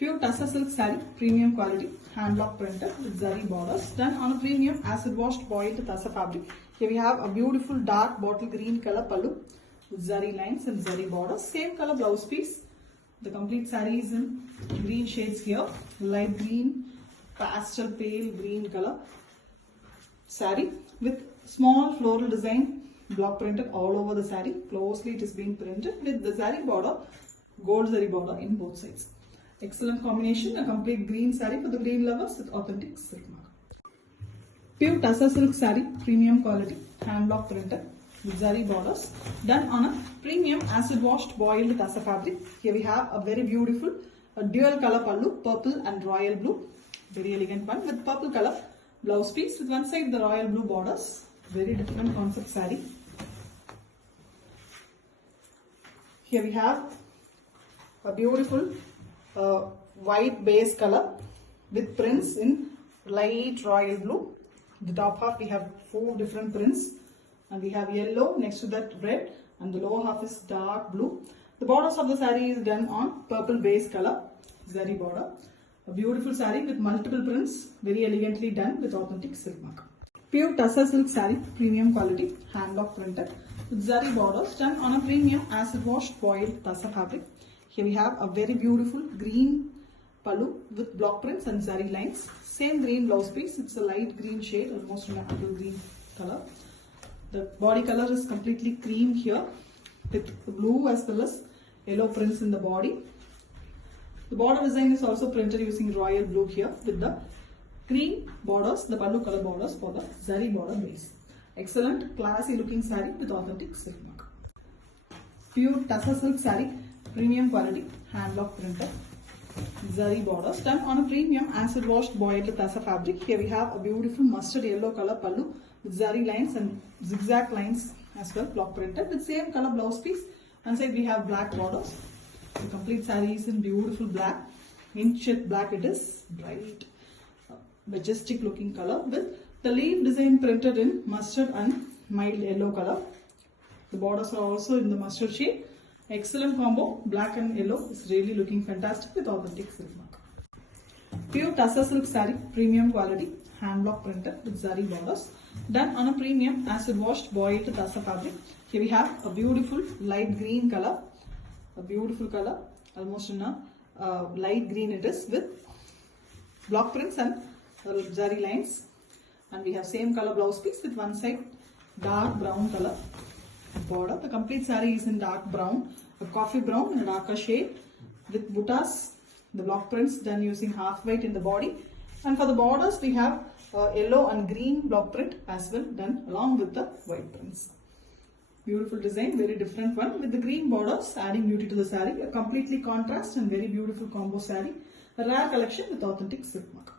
Pure Tussar silk saree, premium quality, hand block printed with zari borders, done on a premium acid washed boiled Tussar fabric. Here we have a beautiful dark bottle green color pallu with zari lines and zari borders. Same color blouse piece. The complete saree is in green shades here, light green, pastel pale green color saree with small floral design block printed all over the saree. Closely it is being printed with the zari border, gold zari border in both sides. Excellent combination, a complete green saree for the green lovers with authentic silk mark. Pure Tussar silk saree, premium quality, hand block printed with zari borders, done on a premium acid washed boiled Tussar fabric. Here we have a very beautiful dual color pallu, purple and royal blue, very elegant one with purple color blouse piece with one side the royal blue borders. Very different concept saree. Here we have a beautiful white base color with prints in light royal blue. The top half we have 4 different prints and we have yellow, next to that red, and the lower half is dark blue. The borders of the saree is done on purple base color zari border. A beautiful saree with multiple prints, very elegantly done with authentic silk mark. Pure Tussar silk saree, premium quality, hand block printed with zari borders, done on a premium acid washed boiled Tussar fabric. Here we have a very beautiful green pallu with block prints and zari lines. Same green blouse piece. It's a light green shade, almost an apple green color. The body color is completely cream here with blue as well as yellow prints in the body. The border design is also printed using royal blue here with the green borders, the pallu color borders for the zari border base. Excellent, classy looking saree with authentic silk mark. Pure Tussar silk saree, premium quality, hand block printed, zari borders, done on a premium acid washed boiled Tussar fabric. Here we have a beautiful mustard yellow color pallu with zari lines and zigzag lines as well, block printed with same color blouse piece. One side we have black borders. The complete saree is in beautiful black, inch black it is, bright, majestic looking color with the leaf design printed in mustard and mild yellow color. The borders are also in the mustard shade. Excellent combo, black and yellow is really looking fantastic with authentic silk mark. Pure Tussar silk saree, premium quality, hand block printed with zari borders, done on a premium acid washed boiled Tussar fabric. Here we have a beautiful light green color, a beautiful color, almost in a light green it is with block prints and zari lines, and we have same color blouse piece with one side dark brown color border. The complete saree is in dark brown, a coffee brown and a darker shade with buttas, the block prints done using half white in the body, and for the borders we have yellow and green block print as well done along with the white prints. Beautiful design, very different one with the green borders adding beauty to the saree. A completely contrast and very beautiful combo saree. A rare collection with authentic silk mark.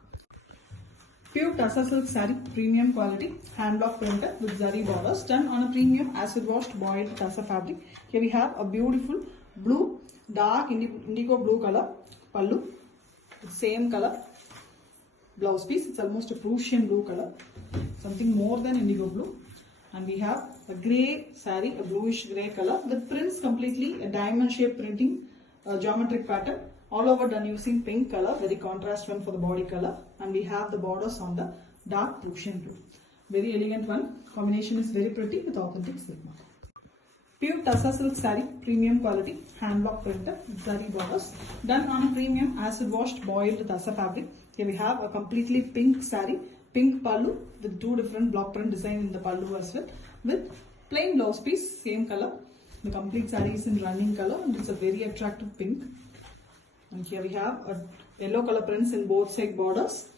Pure Tussar silk saree, premium quality, hand block printed with zari borders, done on a premium acid washed boiled Tussar fabric. Here we have a beautiful blue, dark indigo blue color pallu with same color blouse piece. It's almost a Prussian blue color, something more than indigo blue. And we have a grey saree, a bluish grey color with prints completely a diamond shape printing, geometric pattern all over done using pink color, very contrast one for the body color, and we have the borders on the dark Prussian blue. Very elegant one, combination is very pretty with authentic silk mark. Pure Tussar silk saree, premium quality, hand block printed, zari borders, done on a premium acid washed boiled Tussar fabric. Here we have a completely pink saree, pink pallu with 2 different block print design in the pallu as well, with plain blouse piece, same color. The complete saree is in running color and it's a very attractive pink. And here we have a yellow color prints in both side borders.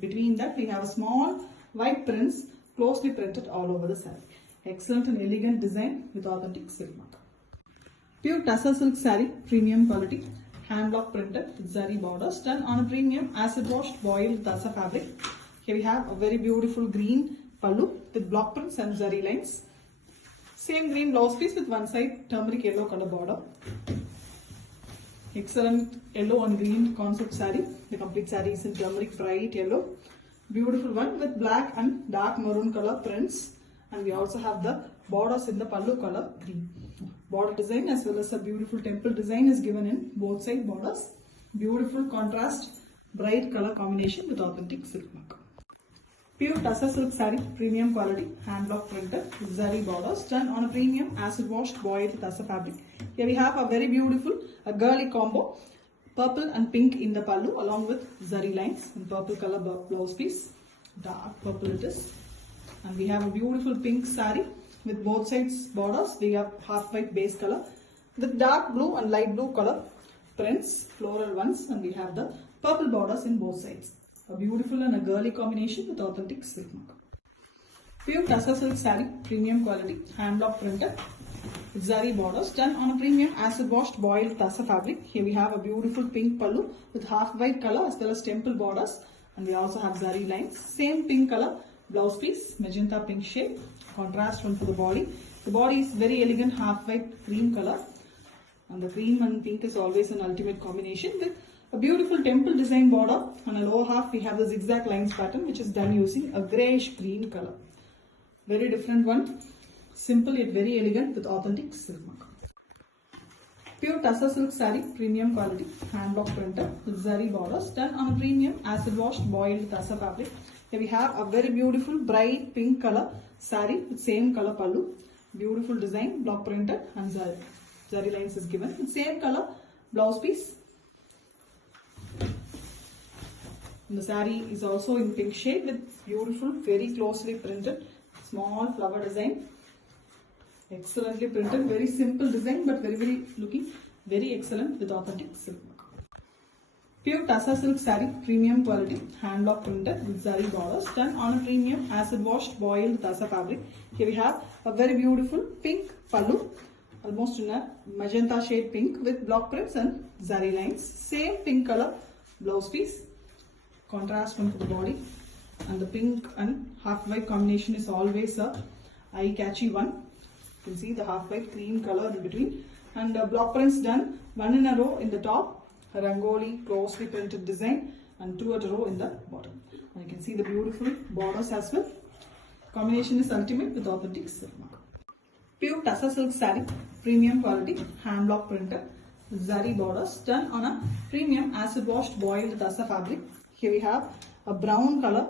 Between that we have a small white prints closely printed all over the saree. Excellent and elegant design with authentic silk mark. Pure Tussar silk saree, premium quality, hand block printed with zari borders, done on a premium acid washed boiled Tussar fabric. Here we have a very beautiful green pallu with block prints and zari lines. Same green blouse piece with one side turmeric yellow color border. Excellent yellow and green concept saree. The complete saree is in turmeric bright yellow. Beautiful one with black and dark maroon color prints. And we also have the borders in the pallu color green. Border design as well as a beautiful temple design is given in both side borders. Beautiful contrast, bright color combination with authentic silk mark. Pure Tussar silk saree, premium quality, hand block printed with zari borders, done on a premium acid washed boiled Tussar fabric. Here we have a very beautiful, a girly combo, purple and pink in the pallu along with zari lines and purple color blouse piece, dark purple it is. And we have a beautiful pink saree with both sides borders. We have half white base color with dark blue and light blue color prints, floral ones, and we have the purple borders in both sides. A beautiful and a girly combination with authentic silk mark. Pure Tussar silk saree, premium quality, hand block printed with zari borders, done on a premium acid washed boiled Tussar fabric. Here we have a beautiful pink pallu with half white color as well as temple borders, and we also have zari lines. Same pink color blouse piece, magenta pink shade, contrast one for the body. The body is very elegant half white cream color, and the cream and pink is always an ultimate combination with a beautiful temple design border. On the lower half we have the zigzag lines pattern which is done using a greyish green color. Very different one, simple yet very elegant with authentic silk mark. Pure Tussar silk saree, premium quality, hand block printed with zari borders, done on a premium acid washed boiled Tussar fabric. Here we have a very beautiful bright pink color saree with same color pallu, beautiful design, block printed and zari lines is given with same color blouse piece. And the saree is also in pink shade with beautiful, very closely printed small flower design. Excellently printed, very simple design but very looking very excellent with authentic silk mark. Pure Tussar silk saree, premium quality, hand block printed with zari borders, done on a premium acid washed boiled Tussar fabric. Here we have a very beautiful pink pallu, almost in a magenta shade pink with block prints and zari lines. Same pink color blouse piece, contrast one for the body, and the pink and half white combination is always a eye catchy one. You can see the half white cream color in between, and block prints done one in a row in the top, a rangoli closely printed design, and two at a row in the bottom. And you can see the beautiful borders as well. Combination is ultimate with authentic silk mark. Pure Tussar silk saree, premium quality, hand block printed with zari borders, done on a premium acid washed boiled Tussar fabric. Here we have a brown color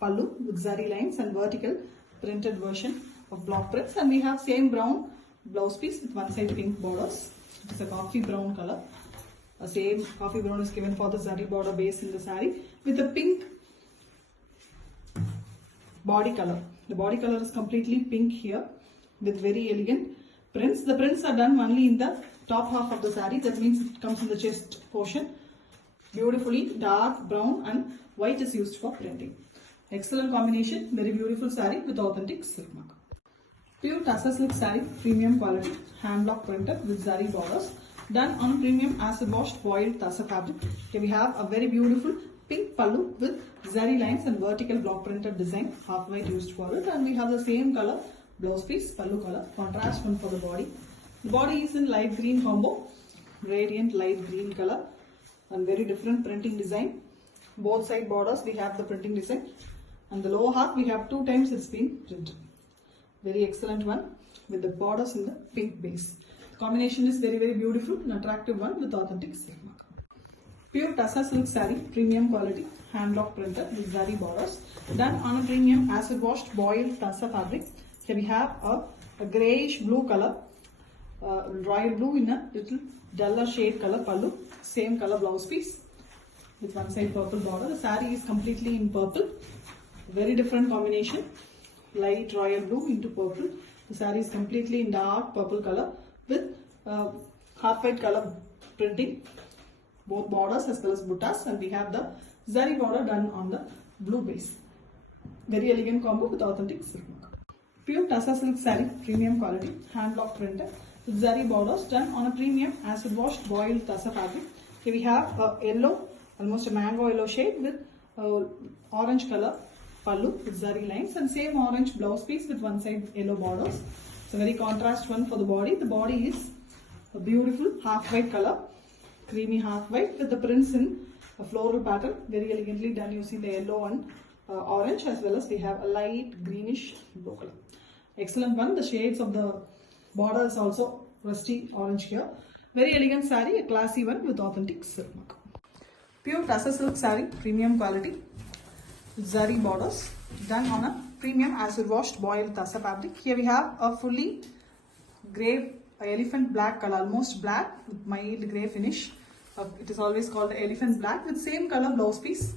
pallu with zari lines and vertical printed version of block prints, and we have same brown blouse piece with one side pink borders. It's a coffee brown color. A same coffee brown is given for the zari border base in the saree with a pink body color. The body color is completely pink here with very elegant prints. The prints are done only in the top half of the saree, that means it comes in the chest portion. Beautifully dark brown and white is used for printing. Excellent combination, very beautiful saree with authentic silk mark. Pure Tussar silk saree, premium quality, hand block printed with zari borders, done on premium acid washed boiled Tussar fabric. Here we have a very beautiful pink pallu with zari lines and vertical block printed design, half white used for it, and we have the same color blouse piece, pallu color, contrast one for the body. The body is in light green combo, radiant light green color, and very different printing design. Both side borders we have the printing design, and the lower half we have 2 times it's been printed. Very excellent one with the borders in the pink base. The combination is very beautiful and attractive one with authentic silk mark. Pure Tussar silk saree, premium quality, hand block printed with zari borders, done on a premium acid washed boiled Tussar fabric. Here we have a greyish blue color, royal blue in a little duller shade color pallu, same color blouse piece with one side purple border. The saree is completely in purple, very different combination, light royal blue into purple. The saree is completely in dark purple color with half white color printing, both borders as well as buttas, and we have the zari border done on the blue base. Very elegant combo with authentic silk mark. Pure Tussar silk saree, premium quality, hand block printed with zari borders, done on a premium acid washed boiled Tussar fabric. Here we have a yellow, almost a mango yellow shade with orange color pallu with zari lines, and same orange blouse piece with one side yellow borders. It's a very contrast one for the body. The body is a beautiful half white color, creamy half white with the prints in a floral pattern, very elegantly done using the yellow and orange, as well as we have a light greenish blue color. Excellent one. The shades of the border is also rusty orange here. Very elegant saree, a classy one with authentic silk mark. Pure Tussar silk saree, premium quality, zari borders, done on a premium acid washed boiled Tussar fabric. Here we have a fully grey elephant black color, almost black with mild grey finish. It is always called elephant black with same color blouse piece.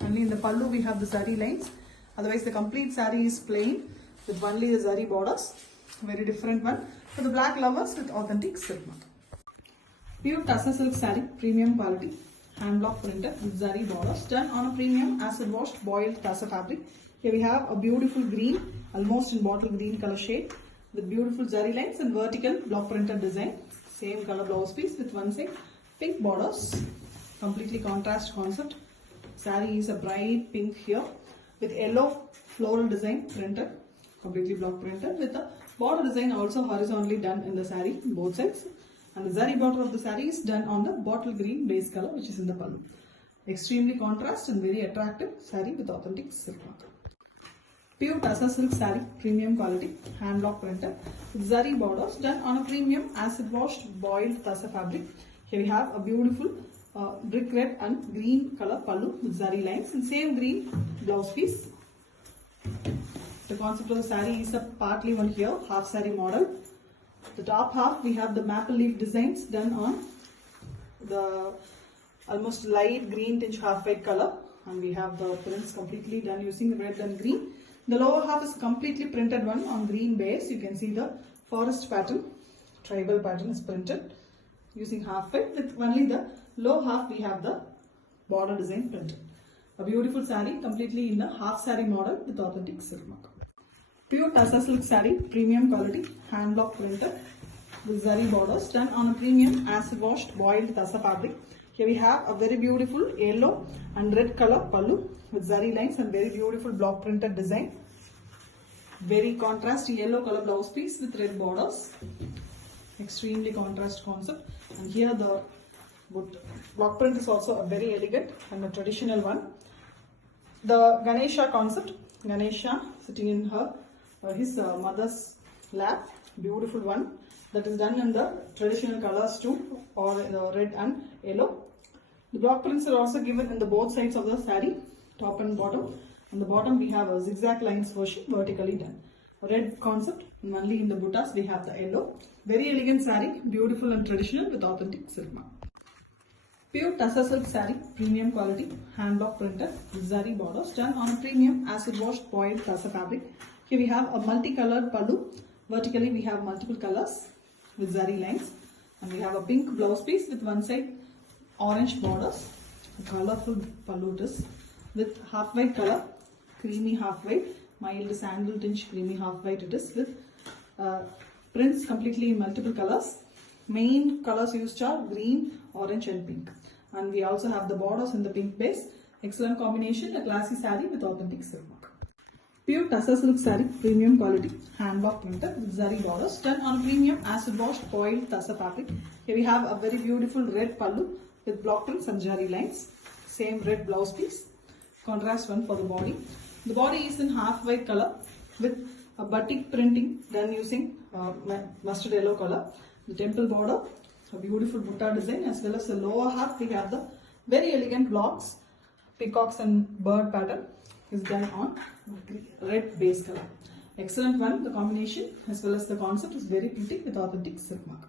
Only in the pallu we have the zari lines. Otherwise the complete saree is plain with only the zari borders. Very different one for the black lovers with authentic silk mark. Pure Tussar silk saree, premium quality, hand block printed with zari borders, done on a premium acid washed boiled Tussar fabric. Here we have a beautiful green, almost in bottle green color shade with beautiful zari lines and vertical block printed design. Same color blouse piece with one side pink borders, completely contrast concept. Saree is a bright pink here with yellow floral design printed, completely block printed with the border design also horizontally done in the saree both sides. And the zari border of the saree is done on the bottle green base color which is in the pallu. Extremely contrast and very attractive saree with authentic silk mark. Pure Tussar silk saree, premium quality, hand block printed with zari borders, done on a premium acid washed boiled Tussar fabric. Here we have a beautiful brick red and green color pallu with zari lines and same green blouse piece. The concept of the saree is a partly one here, half saree model. The top half we have the maple leaf designs done on the almost light green tinge half white color, and we have the prints completely done using red and green. The lower half is completely printed one on green base. You can see the forest pattern, tribal pattern is printed using half white. With only the low half we have the border design printed. A beautiful saree completely in a half saree model with authentic silk mark. Pure Tussar silk saree, premium quality, hand block printed with zari borders, done on a premium acid washed boiled Tussar fabric. Here we have a very beautiful yellow and red color pallu with zari lines and very beautiful block printed design. Very contrast yellow color blouse piece with red borders. Extremely contrast concept. And here the block print is also a very elegant and a traditional one. The Ganesha concept, Ganesha sitting in his mother's lap, beautiful one, that is done in the traditional colors too, or red and yellow. The block prints are also given in the both sides of the saree, top and bottom. On the bottom we have a zigzag lines version vertically done. Red concept, and only in the buttas we have the yellow. Very elegant saree, beautiful and traditional with authentic silk mark. Pure Tussar silk saree, premium quality, hand block printed with zari borders, done on a premium acid washed boiled Tussar fabric. Here we have a multicolored pallu. Vertically we have multiple colors with zari lines, and we have a pink blouse piece with one side orange borders. A colorful pallu it is with half white color, creamy half white, mild sandal tinge creamy half white it is with prints completely in multiple colors. Main colors used are green, orange and pink. And we also have the borders in the pink base. Excellent combination, a classy saree with authentic silk mark. Pure Tussar silk saree, premium quality, hand block printed with zari borders, done on a premium acid washed boiled Tussar fabric. Here we have a very beautiful red pallu with block prints and zari lines. Same red blouse piece. Contrast one for the body. The body is in half white color with a batik printing done using mustard yellow color. The temple border, a beautiful butta design, as well as the lower half we have the very elegant blocks, peacocks and bird pattern is done on red base color. Excellent one, the combination as well as the concept is very pretty with authentic silk mark.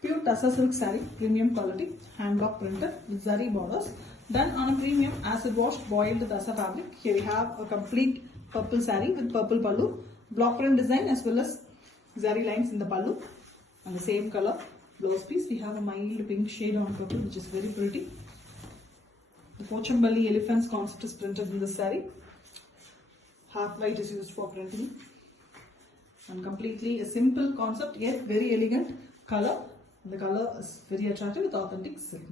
Pure Tussar silk saree, premium quality, hand block printed with zari borders, done on a premium acid washed boiled Tussar fabric. Here we have a complete purple saree with purple pallu, block print design as well as zari lines in the pallu. And the same color blouse piece, we have a mild pink shade on purple which is very pretty. The Pochambali elephants concept is printed in the saree. Half white is used for printing. And completely a simple concept yet very elegant color. The color is very attractive with authentic silk.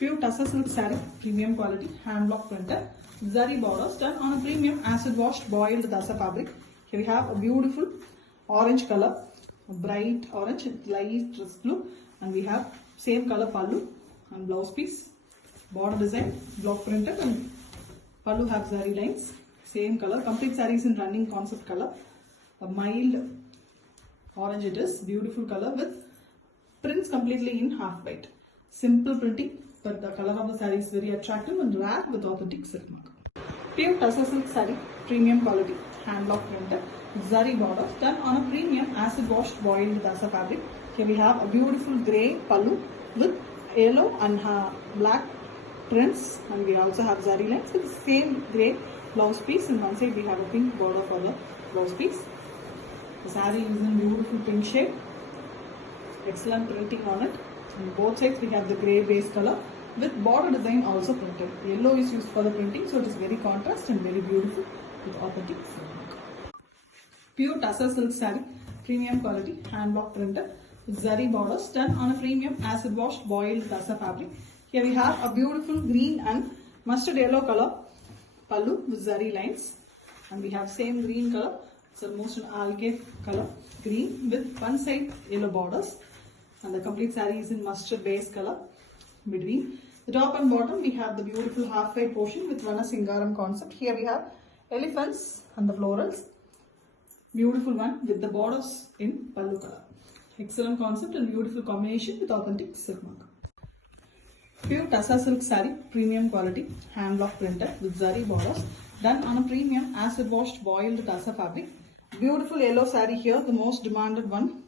Pure Tussar silk saree, premium quality, hand block printed, zari borders, done on a premium acid washed boiled Tussar fabric. Here we have a beautiful orange color, a bright orange with light blue, and we have same color pallu and blouse piece, border design, block printed, and pallu have zari lines, same color. Complete saree is in running concept color, a mild orange it is, beautiful color with prints completely in half white. Simple printing, but the color of the saree is very attractive and rare with authentic silk mark. Pure tussar silk saree, premium quality, hand block printed, zari borders done on a premium acid washed boiled tussar fabric. Here we have a beautiful grey pallu with yellow and black prints, and we also have zari lines with the same grey blouse piece. And one side we have a pink border for the blouse piece. The saree is in beautiful pink shade. Excellent printing on it. On both sides we have the grey base color with border design also printed. Yellow is used for the printing, so it is very contrast and very beautiful with authentic silk. Pure tussar silk saree, premium quality, hand block printed with zari borders done on a premium acid washed boiled tussar fabric. Here we have a beautiful green and mustard yellow color pallu with zari lines, and we have same green color. It's almost an algae color green with one side yellow borders, and the complete saree is in mustard base color. Between the top and bottom we have the beautiful half white portion with Vana Singaram concept. Here we have elephants and the florals. Beautiful one with the borders in pallu color. Excellent concept and beautiful combination with authentic silk mark. Pure tussar silk saree, premium quality, hand block printed with zari borders done on a premium acid washed boiled tussar fabric. Beautiful yellow saree here, the most demanded one.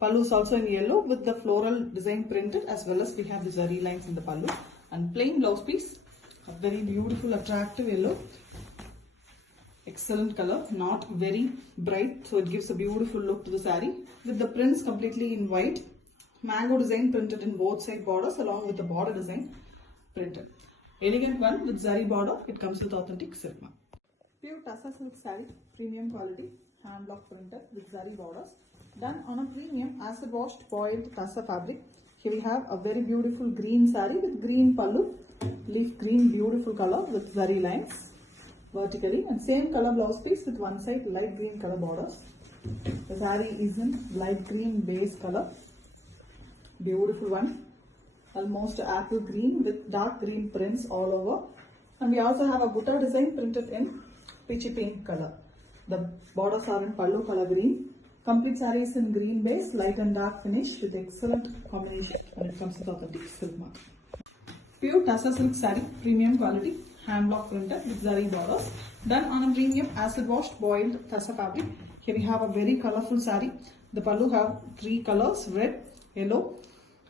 Pallu is also in yellow with the floral design printed, as well as we have the zari lines in the pallu, and plain blouse piece. A very beautiful attractive yellow. Excellent color, not very bright, so it gives a beautiful look to the saree with the prints completely in white. Mango design printed in both side borders along with the border design printed. Elegant one with zari border. It comes with authentic silk mark. Pure tussar silk saree, premium quality, hand block printed with zari borders done on a premium acid washed boiled tussar fabric. Here we have a very beautiful green saree with green pallu, leaf green, beautiful color with zari lines vertically, and same color blouse piece with one side light green color borders. The saree is in light green base color. Beautiful one, almost apple green with dark green prints all over, and we also have a butta design printed in peachy pink color. The borders are in pallu color green. Complete saree is in green base, light and dark finish with excellent combination when it comes to authentic silk mark. Pure tussar silk saree, premium quality, hand block printed with zari borders done on a premium acid washed boiled tussar fabric. Here we have a very colorful saree. The pallu have three colors: red, yellow,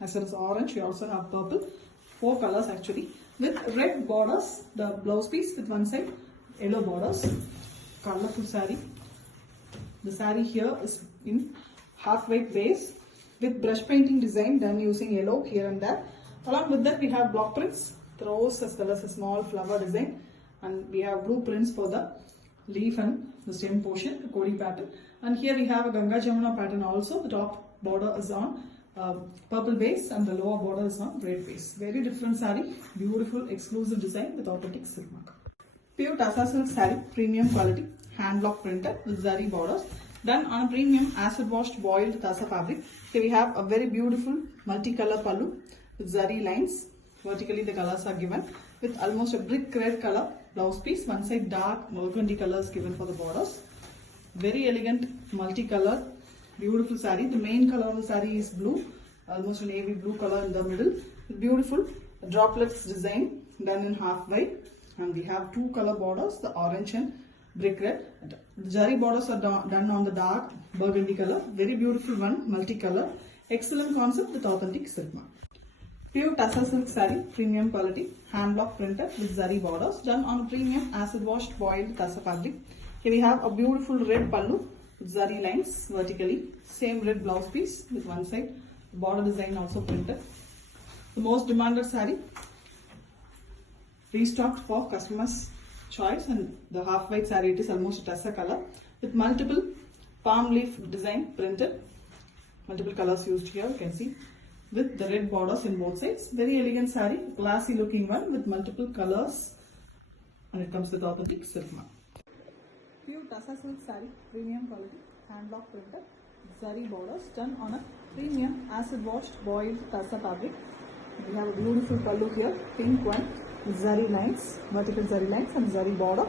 as well as orange. We also have purple. Four colors actually with red borders. The blouse piece with one side yellow borders. Colorful saree. The saree here is in half white base with brush painting design done using yellow here and there. Along with that we have block prints, the rose as well as a small flower design, and we have blue prints for the leaf and the stem portion, the Kodi pattern. And here we have a Ganga Jamuna pattern also. The top border is on purple base and the lower border is on red base. Very different saree, beautiful exclusive design with authentic silk mark. Pure tussar silk saree, premium quality, hand block printed with zari borders done on a premium acid washed boiled tussar fabric. Here we have a very beautiful multicolor pallu with zari lines. Vertically the colors are given with almost a brick red color blouse piece. One side dark burgundy colors given for the borders. Very elegant multicolor, beautiful saree. The main color of the saree is blue, almost a navy blue color in the middle. Beautiful droplets design done in half white, and we have two color borders, the orange and brick red. The zari borders are done on the dark burgundy color. Very beautiful one, multicolor. Excellent concept with authentic silk mark. Pure tussar silk saree, premium quality, hand block printed with zari borders done on premium acid washed boiled tussar fabric. Here we have a beautiful red pallu with zari lines vertically. Same red blouse piece with one side border design also printed. The most demanded saree, restocked for customers' choice, and the half white saree, it is almost a tussar color with multiple palm leaf design printed. Multiple colors used here, you can see, with the red borders in both sides. Very elegant saree, classy looking one with multiple colors, and it comes with authentic silk mark. Pure tussar silk saree, premium quality, hand block printed, zari borders done on a premium acid washed boiled tussar fabric. We have a beautiful pallu here, pink one, zari lines, vertical zari lines and zari border.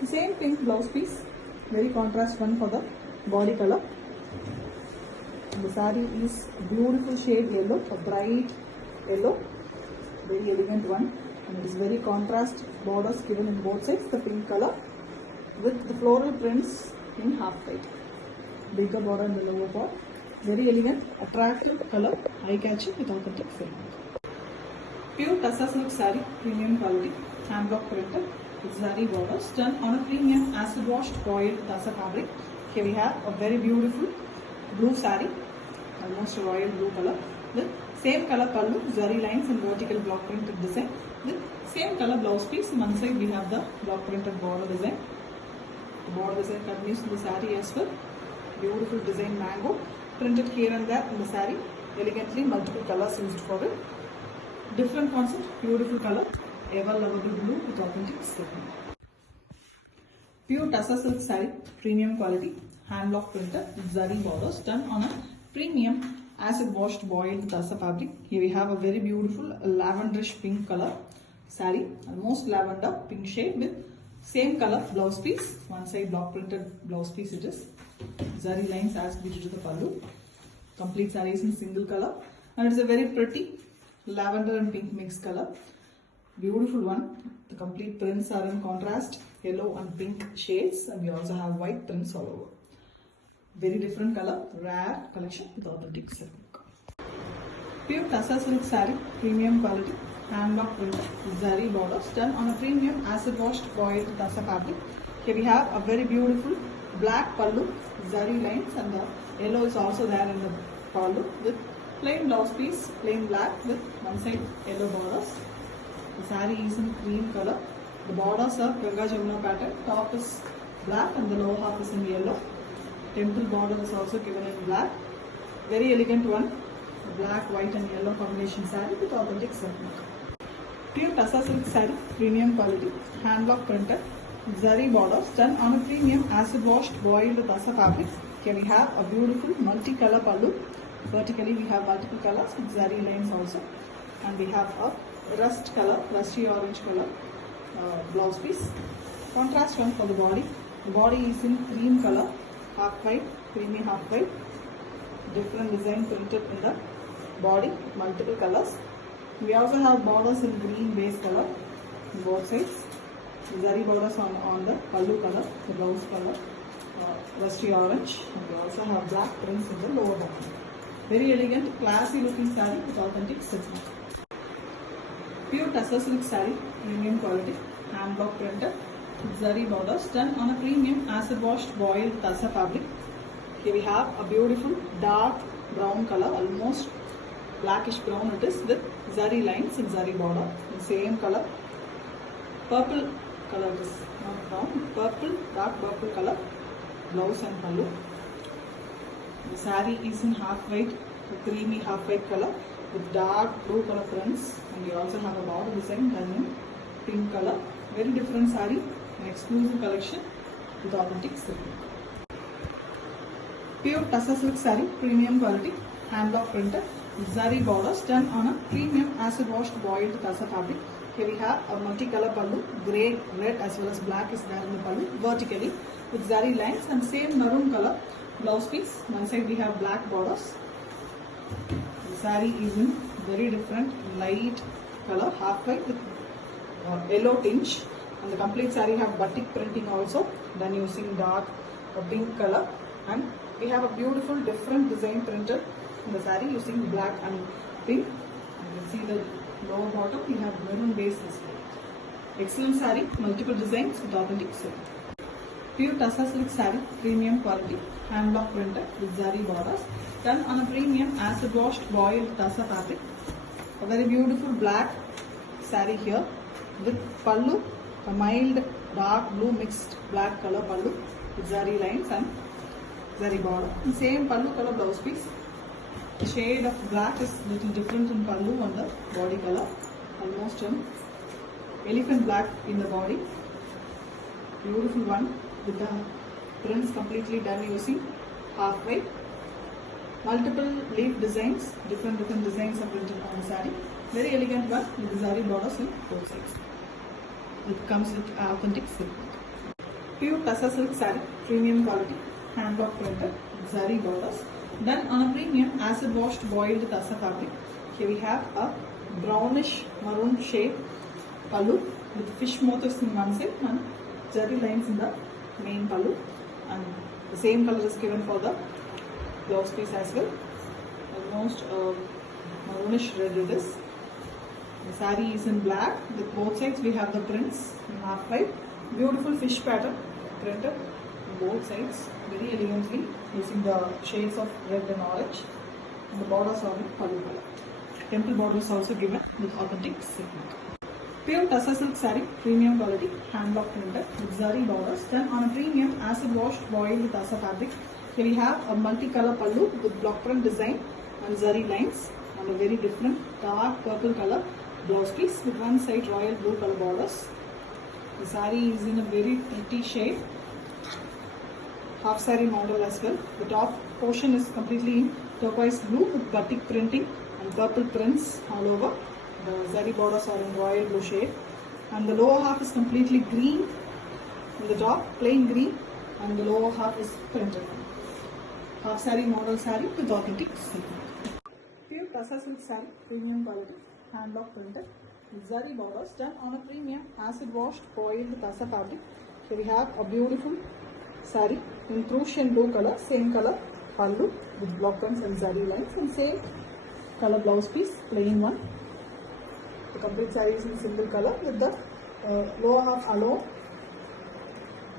The same pink blouse piece, very contrast one for the body color. The saree is beautiful shade yellow, a bright yellow very elegant one, and it is very contrast borders given in both sides, the pink color with the floral prints in half white. Bigger border in the lower part. Very elegant, attractive color, eye-catching with authentic filament. Pure Tassa silk saree, premium quality, hand block printed with zari borders done on a premium acid washed coiled Tassa fabric. Here we have a very beautiful blue saree, almost a royal blue color, with same color pallu, zari lines and vertical block printed design. With same color blouse piece, on one side we have the block printed border design. The border design continues in the saree as well. Beautiful design mango printed here and there in the saree. Elegantly multiple colors used for it. Different concept, beautiful color, ever lovable blue with authentic silk. Pure Tassa silk saree, premium quality, hand block printed with zari borders done on a premium acid washed boiled Tassa fabric. Here we have a very beautiful lavenderish pink color saree, almost lavender pink shade with same color blouse piece. One side block printed blouse piece it is. Zari lines as we did to the pallu. Complete saree is in single color, and it is a very pretty lavender and pink mixed color. Beautiful one. The complete prints are in contrast yellow and pink shades, and we also have white prints all over. Very different color, rare collection with authentic silk. Pure Tassa silk saree, premium quality, hand block printed with zari borders done on a premium acid washed coiled Tassa fabric. Here we have a very beautiful black pallu, zari lines, and the yellow is also there in the pallu with plain blouse piece, plain black with one side yellow borders. The saree is in cream color. The borders are Ganga Jamuna pattern. Top is black and the lower half is in yellow. Temple border is also given in black. Very elegant one. Black, white and yellow combination saree with authentic silk. Pure Tassa silk saree, premium quality, hand block printed, zari borders done on a premium acid washed boiled Tassa fabric. Here we have a beautiful multi-color pallu. Vertically we have multiple colors with zari lines also, and we have a rust color, rusty orange color blouse piece. Contrast one for the body. The body is in cream color, half white, creamy half white. Different design printed in the body, multiple colors. We also have borders in green base color on both sides. Zari borders on the pallu color, the blouse color, rusty orange, and we also have black prints in the lower bottom. Very elegant, classy looking saree with authentic silk. Pure Tassa silk saree, premium quality, hand block printed with zari borders done on a premium acid washed boiled Tassa fabric. Here we have a beautiful dark brown color, almost blackish brown it is, with zari lines and zari border. The same color, purple color it is, not brown, purple, dark purple color, blouse and pallu. The saree is in half white, a creamy half white color with dark blue color prints, and we also have a border design done in pink color. Very different saree, an exclusive collection with authentic silk. Pure Tassa silk saree, premium quality, hand block printed, zari borders done on a premium acid washed boiled Tassa fabric. Here we have a multicolor pallu, grey, red as well as black is there in the pallu, vertically with zari lines and same maroon color blouse piece. One side we have black borders. The saree is in very different light color, half white with yellow tinge, and the complete saree have batik printing also done using dark pink color, and we have a beautiful different design printed in the saree using black and pink. You can see the lower bottom we have maroon base display. Excellent saree, multiple designs with authentic silk. Pure Tassa silk saree, premium quality, hand block printed with zari borders done on a premium acid washed boiled Tassa fabric. A very beautiful black saree here with pallu, a mild dark blue mixed black color pallu with zari lines and zari border. And same pallu color blouse piece. The shade of black is little different in pallu on the body color, almost an elephant black in the body. Beautiful one with the prints completely done using half white. Multiple leaf designs, different designs are printed on the saree. Very elegant one with the zari borders in both sides. It comes with authentic silk. Pure Tassa silk saree, premium quality, hand block printed with zari borders done on a premium acid washed boiled Tassa fabric. Here we have a brownish maroon shade pallu with fish motifs in one side and zari lines in the main pallu, and the same color is given for the blouse piece as well. Almost maroonish red it is. The saree is in black. With both sides we have the prints in half white. Beautiful fish pattern printed on both sides very elegantly using the shades of red and orange. And the borders are in pallu color. Temple border is also given with authentic silk. Pure Tussar silk saree, premium quality, hand block printed with zari borders done on a premium acid washed boiled Tussar fabric. Here we have a multicolor pallu with block print design and zari lines on a very different dark purple color blouse piece with one side royal blue color borders. The saree is in a very pretty shade, half saree model as well. The top portion is completely in turquoise blue with batik printing and purple prints all over. The zari borders are in royal blue shade, and the lower half is completely green. On the top, plain green, and the lower half is printed. Half saree model saree with authentic silk. Pure Tussar silk saree, premium quality, hand block printed with zari borders done on a premium acid washed boiled Tussar fabric. Here we have a beautiful saree in Prussian blue color, same color pallu with block prints and zari lines, and same color blouse piece, plain one. The complete saree is in single color with the lower half alone.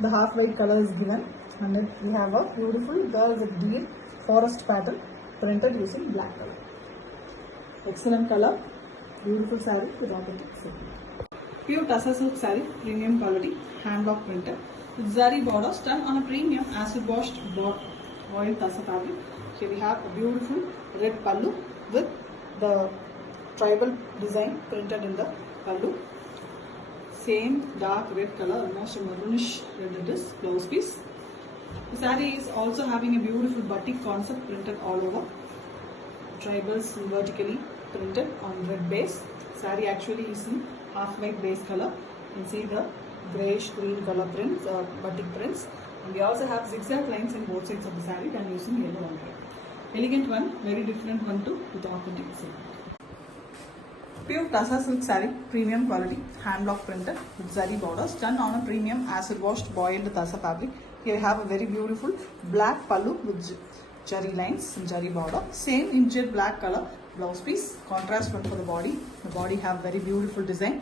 The half white color is given, and then we have a beautiful girl with deer forest pattern printed using black color. Excellent color, beautiful saree with authentic silk. Pure Tussar silk saree, premium quality, hand block printed with zari borders done on a premium acid washed boiled Tussar fabric. Here we have a beautiful red pallu with the tribal design printed in the pallu. Same dark red color, almost a maroonish red it is, blouse piece. The saree is also having a beautiful batik concept printed all over. Tribals vertically printed on red base. Saree actually is in half white base color. You can see the greyish green color prints, batik prints. And we also have zigzag lines in both sides of the saree and using yellow and red. Elegant one, very different one too with authentic silk. Pure Tussar silk saree, premium quality, hand block printed with zari borders done on a premium acid washed boiled Tussar fabric. Here we have a very beautiful black pallu with jari lines and jari border. Same in jet black color blouse piece, contrast one for the body. The body have very beautiful design,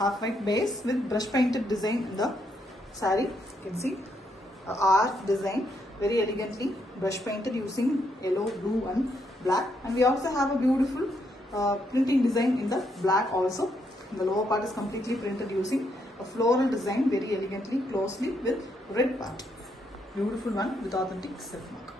half white base with brush painted design in the saree. You can see art design very elegantly brush painted using yellow, blue and black. And we also have a beautiful printing design in the black also. The lower part is completely printed using a floral design very elegantly closely with red part. Beautiful one with authentic silk mark.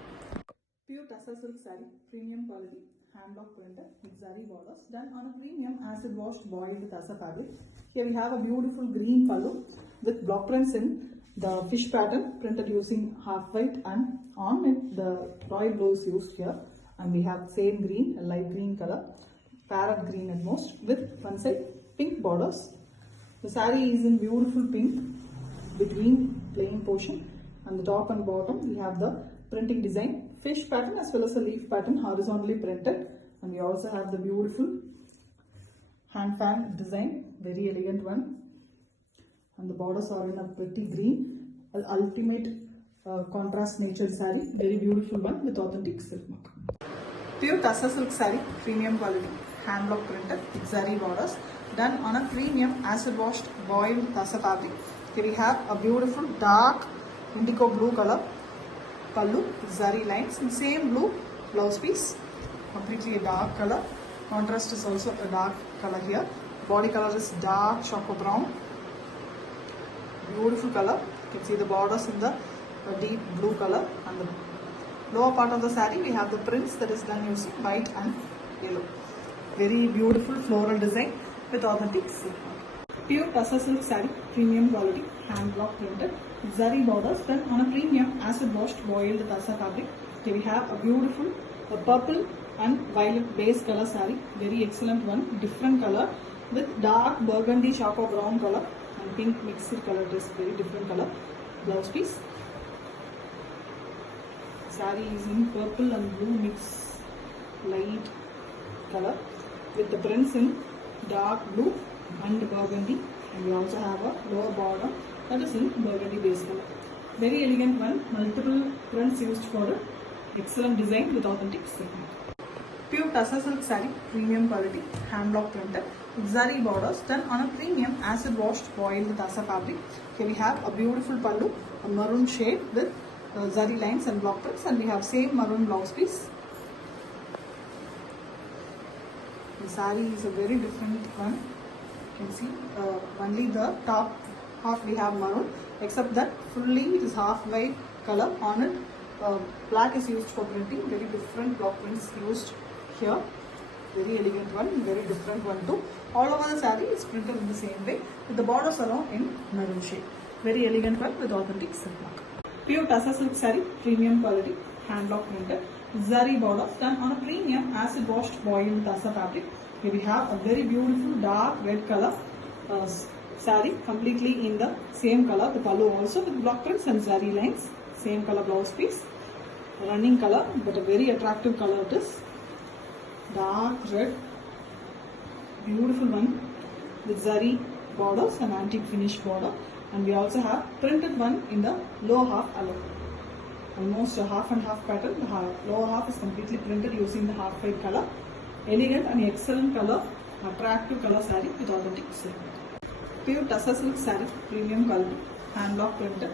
Pure Tussar silk saree, premium quality, hand block printed with zari borders done on a premium acid washed boiled Tussar fabric. Here we have a beautiful green pallu with block prints in the fish pattern printed using half white, and on it the royal blue is used here. And we have same green, a light green color, parrot green at most, with one side pink borders. The saree is in beautiful pink between plain portion, and the top and bottom we have the printing design, fish pattern as well as a leaf pattern horizontally printed. And we also have the beautiful hand fan design, very elegant one. And the borders are in a pretty green, ultimate contrast nature saree, very beautiful one with authentic silk mark. Pure Tussar silk saree, premium quality, hand block printed with zari borders done on a premium acid washed boiled Tussar fabric. Here we have a beautiful dark indigo blue color pallu with zari lines and same blue blouse piece, completely a dark color. Contrast is also a dark color here. Body color is dark choco brown. Beautiful color. You can see the borders in the deep blue color, and the lower part of the saree we have the prints that is done using white and yellow. Very beautiful floral design with authentic silk. Pure Tussar silk saree, premium quality, hand block printed with zari borders done on a premium acid washed boiled Tussar fabric. Here we have a beautiful purple and violet base color saree, very excellent one, different color with dark burgundy choco brown color and pink mixed color. It is very different color blouse piece. Saree is in purple and blue mix light color. with the prints in dark blue and burgundy, and we also have a lower border that is in burgundy base color. Very elegant one, multiple prints used for it. Excellent design with authentic silk. Pure Tussar silk saree, premium quality, hand block printed, with zari borders done on a premium acid washed boiled Tussar fabric. Here we have a beautiful pallu, a maroon shade with zari lines and block prints, and we have same maroon blouse piece. The saree is a very different one. You can see only the top half we have maroon, except that fully it is half white color on it. Black is used for printing. Very different block prints used here. Very elegant one, very different one too. All over the saree is printed in the same way with the borders around in maroon shade. Very elegant one with authentic silk mark. Pure Tussar silk saree, premium quality, hand block printed, zari borders done on a premium acid washed boiled Tussar fabric. Here we have a very beautiful dark red color saree, completely in the same color. The pallu also with block prints and zari lines. Same color blouse piece. Running color, but a very attractive color it is. Dark red, beautiful one with zari borders and antique finish border, and we also have printed one in the lower half alone. Almost a half and half pattern. The lower half is completely printed using the half white color. Elegant and excellent color, attractive color saree with authentic silk. Pure Tussar silk saree, premium quality, hand block printed,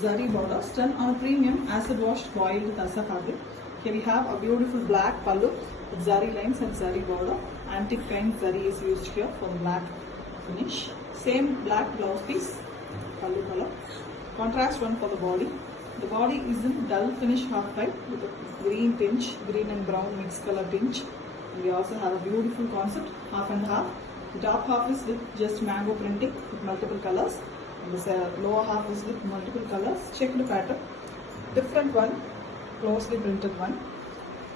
zari borders done on a premium acid washed boiled Tussar fabric. Here we have a beautiful black pallu with zari lines and zari border. Antique kind zari is used here for the black finish. Same black blouse piece, pallu color. Contrast one for the body. The body is in dull finish half white with a green tinge, green and brown mixed color tinge. And we also have a beautiful concept, half and half. The top half is with just mango printing with multiple colors. And the lower half is with multiple colors, checked pattern. Different one, closely printed one.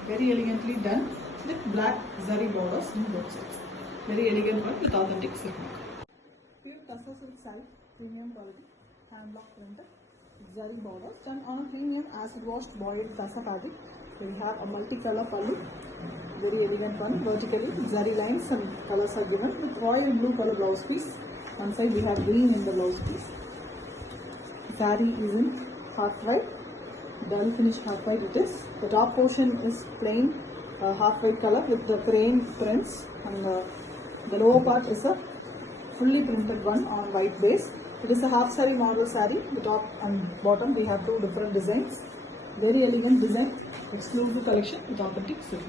Very elegantly done with black zari borders in both sides. Very elegant one with authentic silk mark. Pure Tussar silk saree, premium quality, hand block printed, zari borders done on a premium acid washed boiled Tussar fabric. Here we have a multicolor pallu, very elegant one, vertically zari lines and colors are given with royal blue color blouse piece. One side we have green in the blouse piece. Saree is in half white, dull finish half white it is. The top portion is plain half white color with the crane prints, and the lower part is a fully printed one on white base. It is a half saree model saree. The top and bottom we have two different designs. Very elegant design, exclusive collection with authentic silk.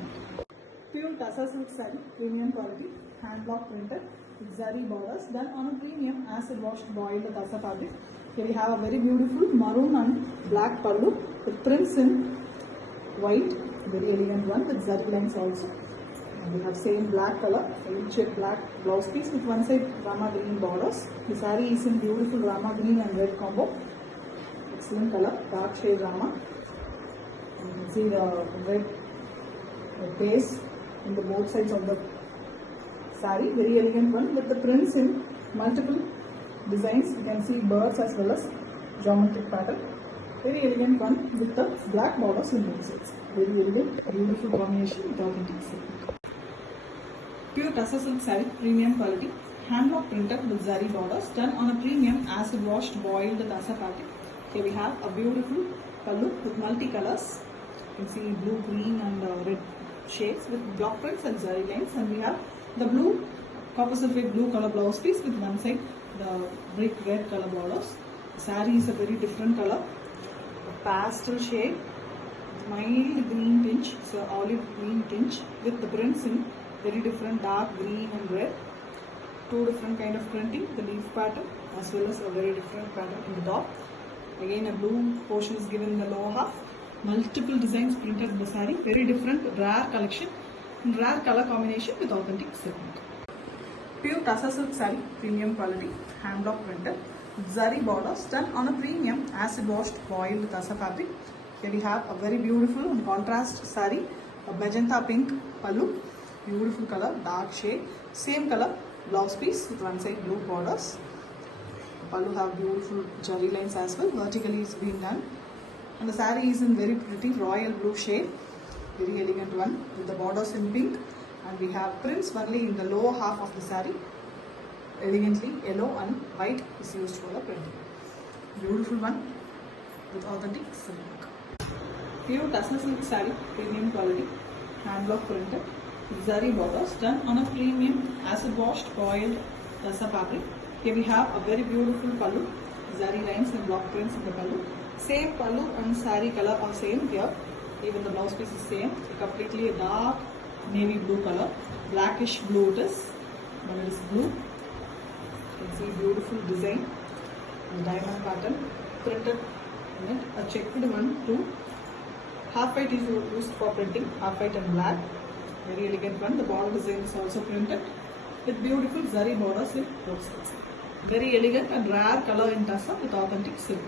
Pure Tussar silk saree, premium quality, hand block printed with zari borders done on a premium acid washed boiled Tussar fabric. Here we have a very beautiful maroon and black pallu with prints in white. Very elegant one with zari lines also. And we have same black color, check black blouse piece with one side rama green borders. The saree is in beautiful rama green and red combo. Excellent color, dark shade rama. And you can see the red base in the both sides of the saree. Very elegant one with the prints in multiple designs. You can see birds as well as geometric pattern. Very elegant one with the black borders in both sides. Very elegant, beautiful combination with authentic silk. Pure Tussar silk saree, premium quality, hand block printed with zari borders done on a premium acid washed boiled Tussar fabric. Here we have a beautiful pallu with multicolors. You can see blue, green and red shades with block prints and zari lines, and we have the blue copper sulphate blue color blouse piece with one side the brick red color borders. The saree is a very different color, a pastel shade, mild green tinge, so olive green tinge with the prints in very different dark green and red. Two different kind of printing, the leaf pattern as well as a very different pattern in the top. Again a blue portion is given in the lower half. Multiple designs printed in the saree. Very different, rare collection, rare color combination with authentic silk. Pure Tussar silk saree, premium quality, hand block printed, zari borders done on a premium acid washed boiled Tussar fabric. Here we have a very beautiful and contrast saree, a magenta pink pallu, beautiful color, dark shade, same color blouse piece with one side blue borders. The pallu have beautiful jari lines as well, vertically it's been done. And the saree is in very pretty royal blue shade, very elegant one with the borders in pink And we have prints only in the lower half of the saree. Elegantly yellow and white is used for the printing. Beautiful one with authentic silk. Pure tussar silk saree, premium quality, hand block printed, zari borders done on a premium acid washed boiled tussar fabric. Here we have a very beautiful pallu, zari lines and block prints in the pallu. Same pallu and saree color are same here. Even the blouse piece is same. Completely a dark navy blue color, blackish blue it is, but it is blue. You can see beautiful design, the diamond pattern printed in it. A checked one too. Half white is used for printing, half white and black. Very elegant one. The border design is also printed with beautiful zari borders in both sides. Very elegant and rare color in tussar with authentic silk.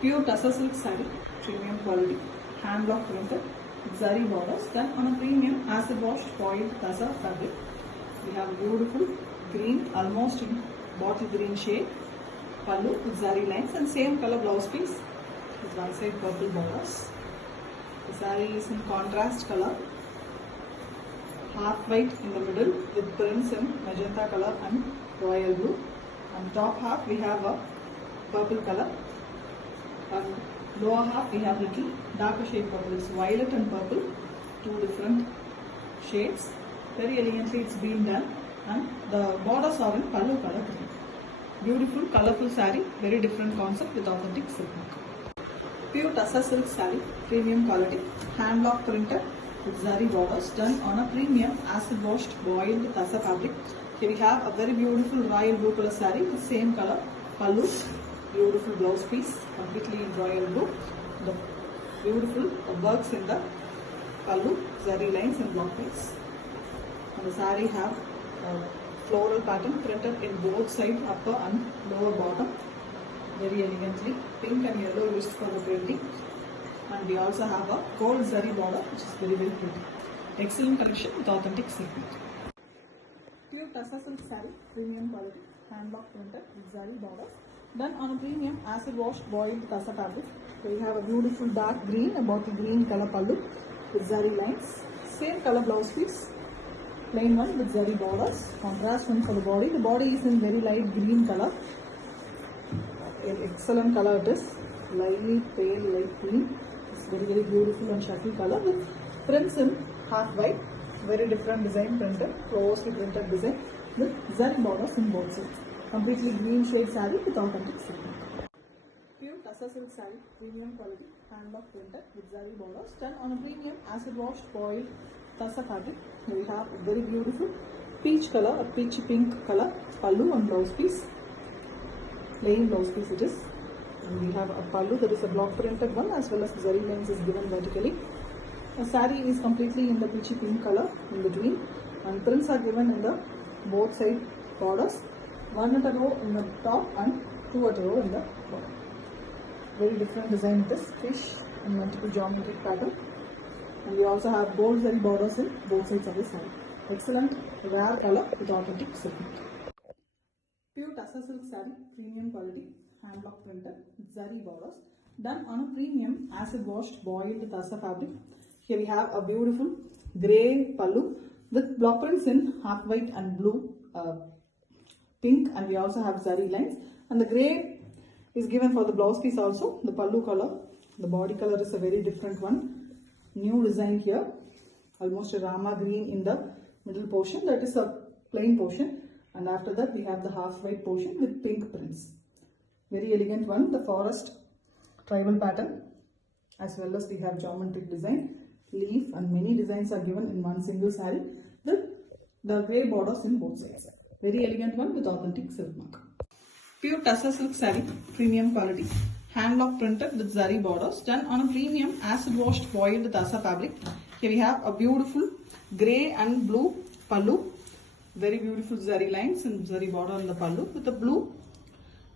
Pure tussar silk saree, premium quality, hand block printed with zari borders done on a premium acid washed foiled tussar fabric. We have a beautiful green, almost in bottle green shade, pallu with zari lines and same color blouse piece with one side purple borders. The saree is in contrast color, half white in the middle with prints in magenta color and royal blue. On top half we have a purple color. On lower half we have little darker shade purple. It's violet and purple, two different shades. Very elegantly it's been done, and the borders are in pallu color. Beautiful colorful saree, very different concept with authentic silk work. Pure tussar silk saree, premium quality, hand block printed with zari borders done on a premium acid washed boiled tussar fabric. Here we have a very beautiful royal blue color saree with same color pallu, beautiful blouse piece completely in royal blue. The beautiful works in the pallu, zari lines and block piece. And the saree have a floral pattern printed in both sides, upper and lower bottom. Very elegantly, pink and yellow used for the printing. And we also have a gold zari border, which is very pretty. Excellent collection with authentic silk. Pure tussar silk saree, premium quality, hand block printed with zari borders done on a premium acid washed boiled tussar fabric. So we have a beautiful dark green, a bottle green color pallu with zari lines. Same color blouse piece, plain one with zari borders. Contrast one for the body. The body is in very light green color. An excellent color it is, light pale light green. It's very beautiful and shuffle color with prints in half white. Very different design printed, closely printed design with zari borders in both sides. Completely green shade saree with authentic silk. Pure tussar silk saree, premium quality, hand block printed with zari borders done on a premium acid washed boiled tussar fabric. We have a very beautiful peach color, a peachy pink color pallu and blouse piece. Plain blouse piece it is. And we have a pallu that is a block printed one, as well as zari lines is given vertically. The saree is completely in the peachy pink color in between, and prints are given in the both side borders. One at a row in the top and two at a row in the bottom. Very different design it is, fish and multiple geometric pattern. And we also have gold zari borders in both sides of the saree. Excellent rare color with authentic silk. Pure tussar silk saree, premium quality, hand block printed with zari borders done on a premium acid washed boiled tussar fabric. Here we have a beautiful grey pallu with block prints in half white and blue, pink, and we also have zari lines. And the grey is given for the blouse piece also. The pallu color, the body color is a very different one. New design here, almost a rama green in the middle portion. That is a plain portion. And after that we have the half white portion with pink prints. Very elegant one, the forest tribal pattern, as well as we have geometric design, leaf, and many designs are given in one single saree with the grey borders in both sides. Very elegant one with authentic silk mark. Pure tussar silk saree, premium quality, hand block printed with zari borders done on a premium acid washed boiled tussar fabric. Here we have a beautiful grey and blue pallu. Very beautiful zari lines and zari border on the pallu with the blue.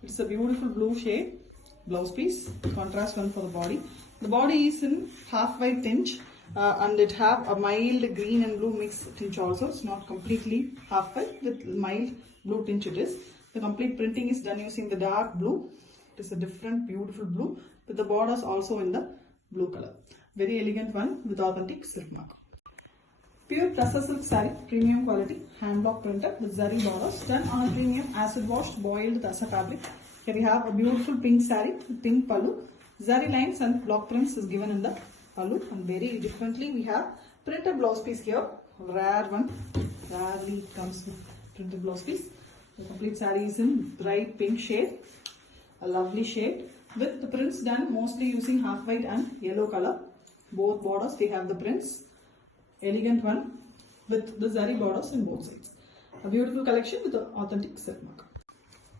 It's a beautiful blue shade blouse piece. Contrast one for the body. The body is in half white tinge and it have a mild green and blue mix tinge also. It's not completely half white, with mild blue tinge it is. The complete printing is done using the dark blue. It is a different beautiful blue with the borders also in the blue color. Very elegant one with authentic silk mark. Pure Tussar silk saree, premium quality, hand block printed with zari borders, done on a premium acid washed boiled Tussar fabric. Here we have a beautiful pink saree with pink pallu. Zari lines and block prints is given in the pallu, and very differently we have printed blouse piece here. Rare one, rarely it comes with printed blouse piece. The complete saree is in bright pink shade, a lovely shade with the prints done mostly using half white and yellow color. Both borders we have the prints. Elegant one with the zari borders in both sides. A beautiful collection with the authentic silk mark.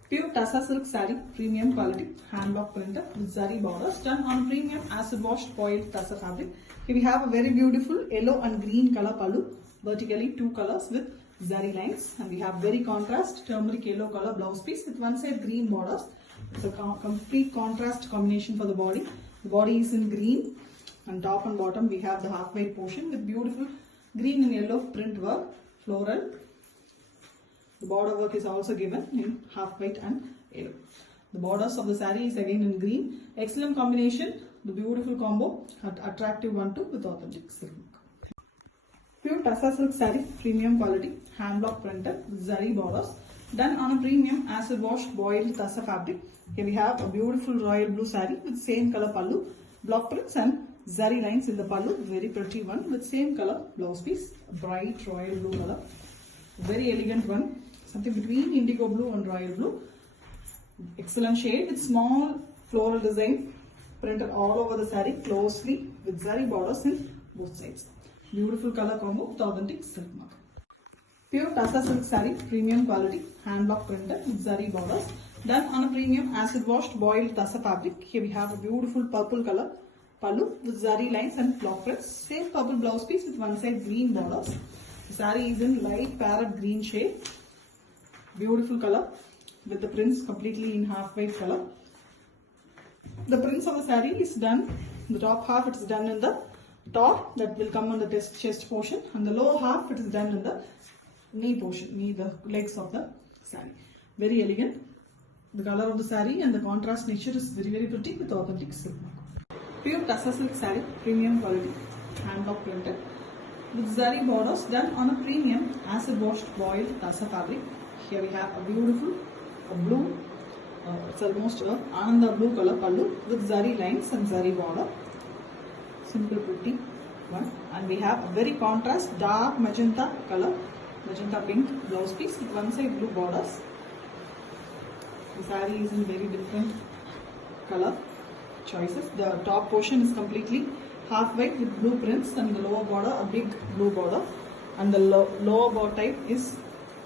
Pure Tussar silk saree, premium quality, hand block printed with zari borders done on premium acid washed boiled Tussar fabric. Here we have a very beautiful yellow and green color pallu, vertically 2 colors with zari lines, and we have very contrast turmeric yellow color blouse piece with one side green borders. It's a complete contrast combination for the body. The body is in green. On top and bottom we have the half white portion with beautiful green and yellow print work, floral. The border work is also given in half white and yellow. The borders of the saree is again in green. Excellent combination, the beautiful combo, attractive one too with authentic silk. Pure Tussar silk saree, premium quality, hand block printed with zari borders, done on a premium acid washed boiled Tussar fabric. Here we have a beautiful royal blue saree with same color pallu, block prints and zari lines in the pallu, very pretty one with same color blouse piece, bright royal blue color, very elegant one, something between indigo blue and royal blue. Excellent shade with small floral design printed all over the saree closely with zari borders in both sides. Beautiful color combo with authentic silk mark. Pure Tussar silk saree, premium quality, hand block printed with zari borders, done on a premium acid washed boiled Tussar fabric. Here we have a beautiful purple color pallu with zari lines and block prints. Same purple blouse piece with one side green borders. The saree is in light parrot green shade. Beautiful color with the prints completely in half white color. The prints of the saree is done, the top half it is done in the top, that will come on the chest portion, and the lower half it is done in the knee portion, the legs of the saree. Very elegant. The color of the saree and the contrast nature is very pretty with authentic silk mark. Pure Tussar silk saree, premium quality, hand block printed with zari borders done on a premium acid washed boiled Tussar fabric. Here we have a beautiful blue, it's almost a Ananda blue color pallu with zari lines and zari border. Simple pretty one, and we have a very contrast dark magenta color, magenta pink blouse piece with one side blue borders. The saree is in very different color choices. The top portion is completely half white with blue prints, and the lower border a big blue border, and the lower border type is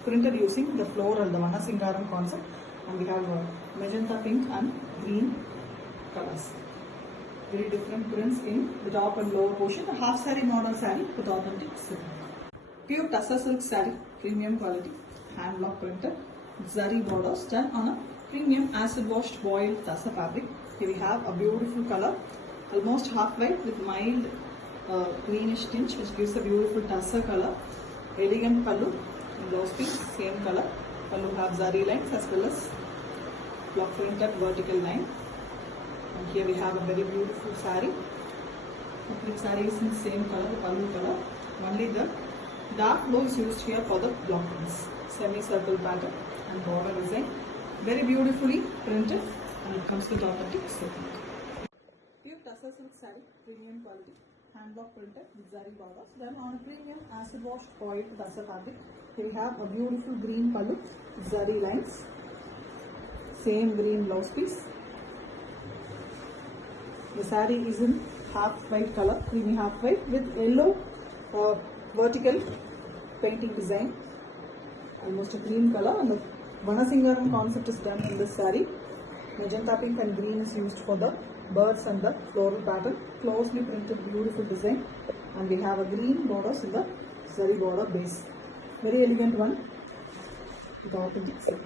printed using the floral, the Vanasingaram concept, and we have magenta pink and green colors. Very different prints in the top and lower portion. A half saree model saree with authentic silk. Pure Tussar silk saree, premium quality, hand block printed, zari borders done on a premium acid washed boiled Tussar fabric. Here we have a beautiful color, almost half white with mild greenish tinge, which gives a beautiful Tussar color. Elegant pallu, blouse piece, same color. Pallu have zari lines as well as block printed vertical line. And here we have a very beautiful saree. Complete saree is in the same color, the pallu color. Only the dark blue is used here for the block prints. Semi-circle pattern and border design. Very beautifully printed, and it comes with authentic silk. Pure Tussar silk saree, premium quality, hand block printed with zari borders done on a premium acid washed boiled Tussar fabric. Here we have a beautiful green pallu, zari lines, same green blouse piece. The saree is in half white color, creamy half white with yellow vertical painting design, almost a green color, and the Vanasingaram concept is done in this saree. Magenta pink and green is used for the birds and the floral pattern, closely printed beautiful design, and we have a green borders in the zari border base. Very elegant one with authentic silk.